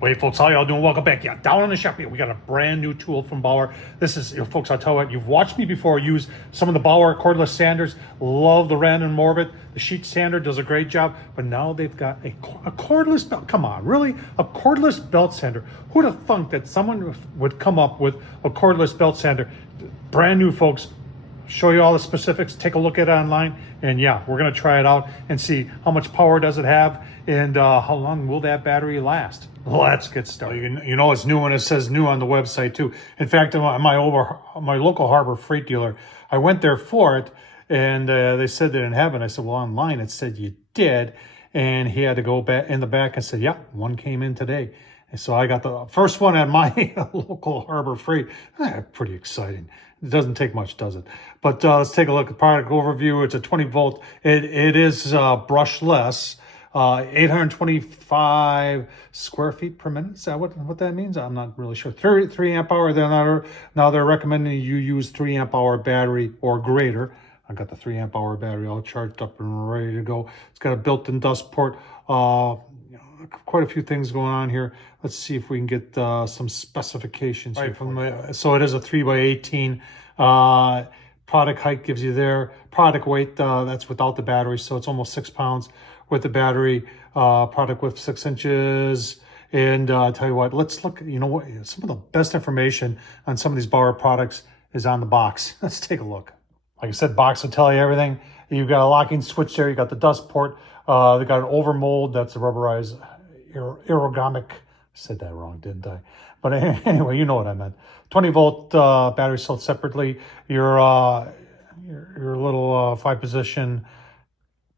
Hey folks, how y'all doing? Welcome back. Yeah, down on the shop here, we got a brand new tool from Bauer. This is, folks, I'll tell you what, you've watched me before use some of the Bauer cordless sanders. Love the Random Morbid. The sheet sander does a great job, but now they've got a cordless belt. Come on, really? A cordless belt sander. Who'd have thunk that someone would come up with a cordless belt sander? Brand new, folks. Show you all the specifics, take a look at it online, and yeah, we're gonna try it out and see how much power does it have and how long will that battery last. Let's get started. You know it's new when it says new on the website too. In fact, my local Harbor Freight dealer, I went there for it and they said they didn't have it. I said, well, online it said you did, and he had to go back in the back and said, yeah, one came in today. And so I got the first one at my local Harbor Freight. Pretty exciting. It doesn't take much, does it? But let's take a look at the product overview. It's a 20 volt. It is brushless. 825 square feet per minute. Is that what that means? I'm not really sure. 3 amp hour. Now they're recommending you use 3 amp hour battery or greater. I got the 3 amp hour battery all charged up and ready to go. It's got a built-in dust port. Quite a few things going on here. Let's see if we can get some specifications here from so it is a 3x18. Product height gives you there. Product weight, that's without the battery, so it's almost 6 pounds with the battery. Product width 6 inches. And I'll tell you what, let's look, you know what, some of the best information on some of these Bauer products is on the box. Let's take a look. Like I said, box will tell you everything. You've got a locking switch there. You got the dust port. They got an overmold. That's a rubberized ergonomic. I said that wrong, didn't I? But anyway, you know what I meant. 20 volt battery sold separately. Your little 5-position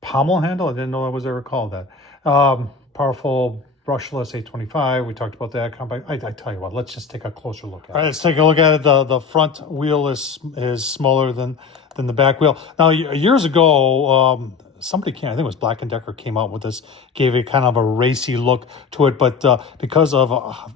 pommel handle. I didn't know that was ever called that. Powerful brushless 825. We talked about that. I tell you what, let's just take a closer look at it. All right, let's take a look at it. The front wheel is smaller than the back wheel. Now, years ago, somebody I think it was Black & Decker, came out with this, gave it kind of a racy look to it, but because of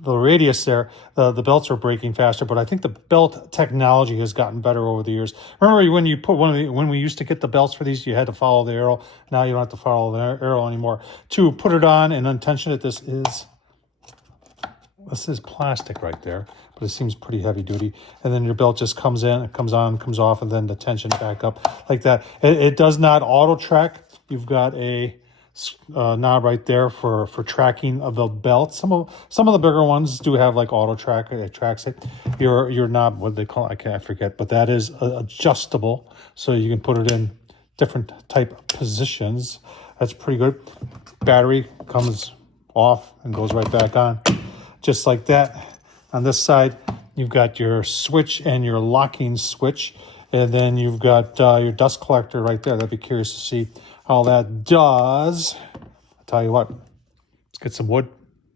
the radius there, the belts are breaking faster. But I think the belt technology has gotten better over the years. Remember when you put when we used to get the belts for these, you had to follow the arrow. Now you don't have to follow the arrow anymore. To put it on and untension it, this is plastic right there, but it seems pretty heavy duty. And then your belt just comes in, it comes on, comes off, and then the tension back up like that. It does not auto track. You've got a knob right there for tracking of the belt. Some of the bigger ones do have like auto track. It tracks it. Your knob, what they call it, I forget, but that is adjustable, so you can put it in different type positions. That's pretty good. Battery comes off and goes right back on. Just like that. On this side, you've got your switch and your locking switch. And then you've got your dust collector right there. I'd be curious to see how that does. I'll tell you what, let's get some wood,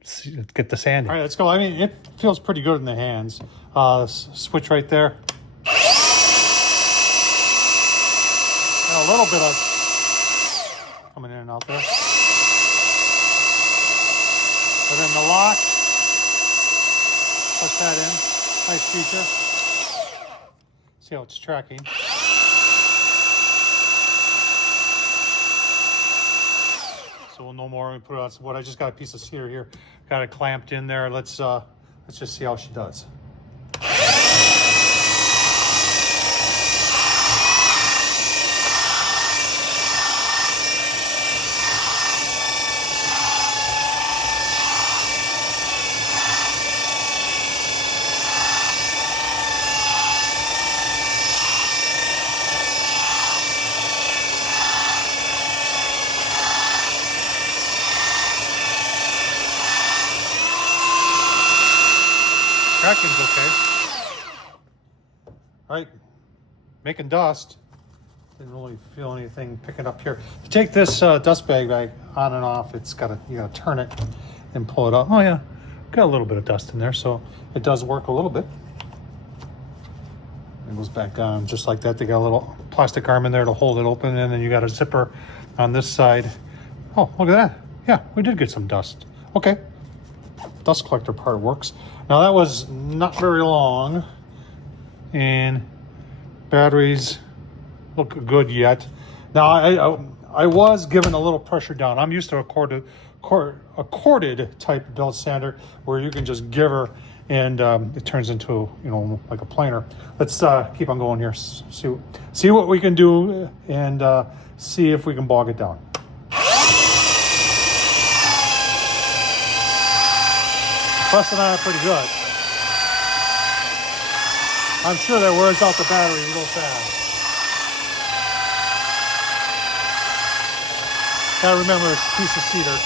let's get the sanding. All right, let's go. I mean, it feels pretty good in the hands. Switch right there. And a little bit of coming in and out there. Put in the lock. Put that in. Nice feature. See how it's tracking. So we'll know more when we put it on some wood. I just got a piece of cedar here. Got it clamped in there. Let's just see how she does. Tracking's okay. All right, making dust. Didn't really feel anything picking up here. To take this dust bag on and off, you gotta turn it and pull it up. Oh yeah, got a little bit of dust in there, so it does work a little bit. It goes back on just like that. They got a little plastic arm in there to hold it open, and then you got a zipper on this side. Oh, look at that. Yeah, we did get some dust. Okay. Dust collector part works. Now that was not very long, and batteries look good yet. Now I was given a little pressure down. I'm used to a a corded type belt sander where you can just give her and it turns into, you know, like a planer. Let's keep on going here. See what we can do and see if we can bog it down. Pressing on it pretty good. I'm sure that wears out the battery real fast. Gotta remember it's a piece of cedar.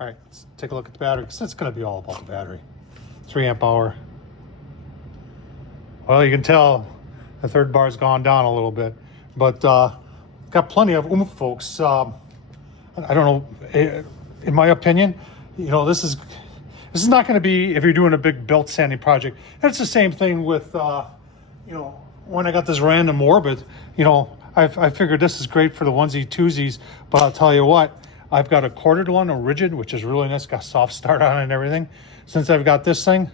All right, let's take a look at the battery because it's going to be all about the battery. 3 amp hour. Well, you can tell the third bar's gone down a little bit, but got plenty of oomph, folks. I don't know. In my opinion, you know, this is not going to be if you're doing a big belt sanding project. And it's the same thing with, you know, when I got this random Orbit. You know, I figured this is great for the onesie twosies, but I'll tell you what. I've got a corded one, a rigid, which is really nice. Got a soft start on it and everything. Since I've got this thing,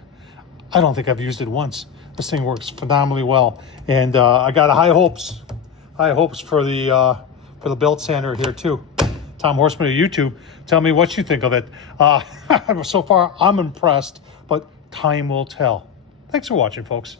I don't think I've used it once. This thing works phenomenally well, and I got high hopes for the belt sander here too. Tom Horseman of YouTube, tell me what you think of it. So far, I'm impressed, but time will tell. Thanks for watching, folks.